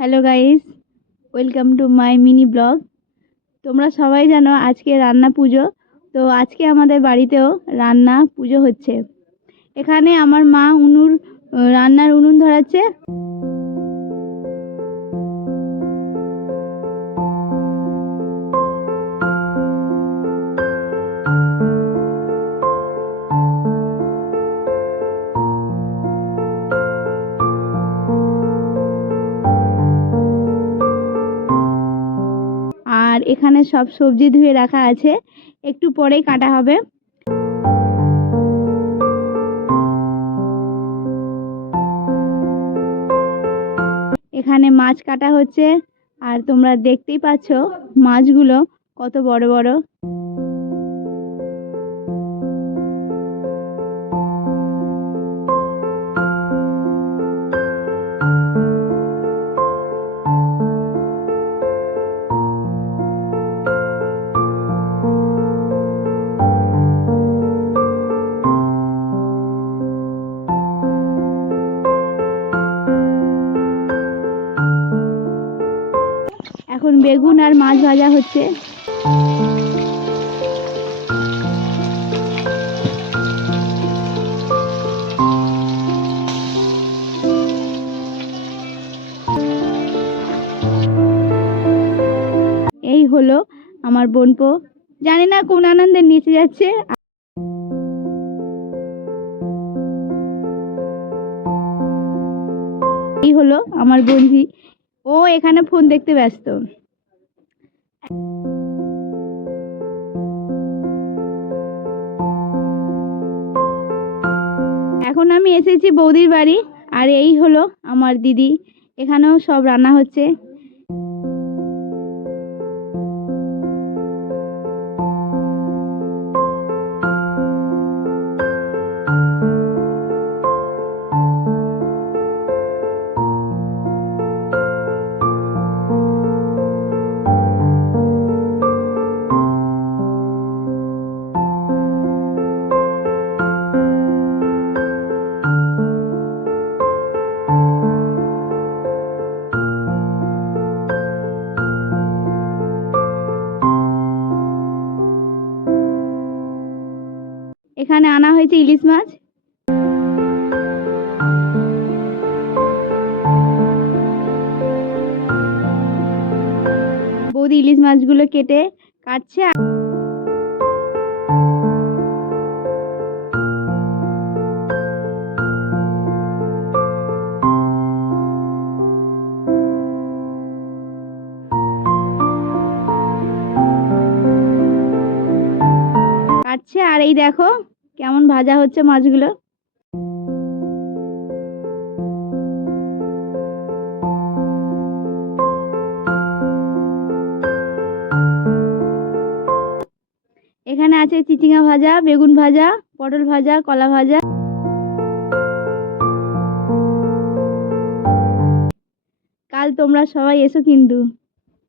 Hello guys, welcome to my mini blog. তোমরা সবাই জানো আজকে রান্না পুজো। তো আজকে আমাদের বাড়িতেও রান্না পুজো হচ্ছে। এখানে আমার মা রান্নার উনুন ধরাচ্ছে। আর এখানে সব সবজি ধুয়ে রাখা আছে, একটু পরেই কাটা হবে। এখানে মাছ কাটা হচ্ছে, আর তোমরা দেখতেই পাচ্ছ মাছগুলো কত বড় বড়। এখন বেগুন আর মাছ ভাজা হচ্ছে। এই হলো আমার বোনপো, জানি না কোন আনন্দে নিচে যাচ্ছে। এই হলো আমার বন্ধু, ও এখানে ফোন দেখতে ব্যস্ত। এখন আমি এসেছি বৌদির বাড়ি, আর এই হলো আমার দিদি, এখানেও সব রান্না হচ্ছে। এখানে আনা হয়েছে ইলিশ মাছ। বৌদি ইলিশ মাছগুলো কেটে কাটছে। আর এই দেখো কেমন ভাজা হচ্ছে মাছগুলো। এখানে আছে চিচিঙ্গা ভাজা, বেগুন ভাজা, পটল ভাজা, কলা ভাজা। কাল তোমরা সবাই এসো কিন্তু।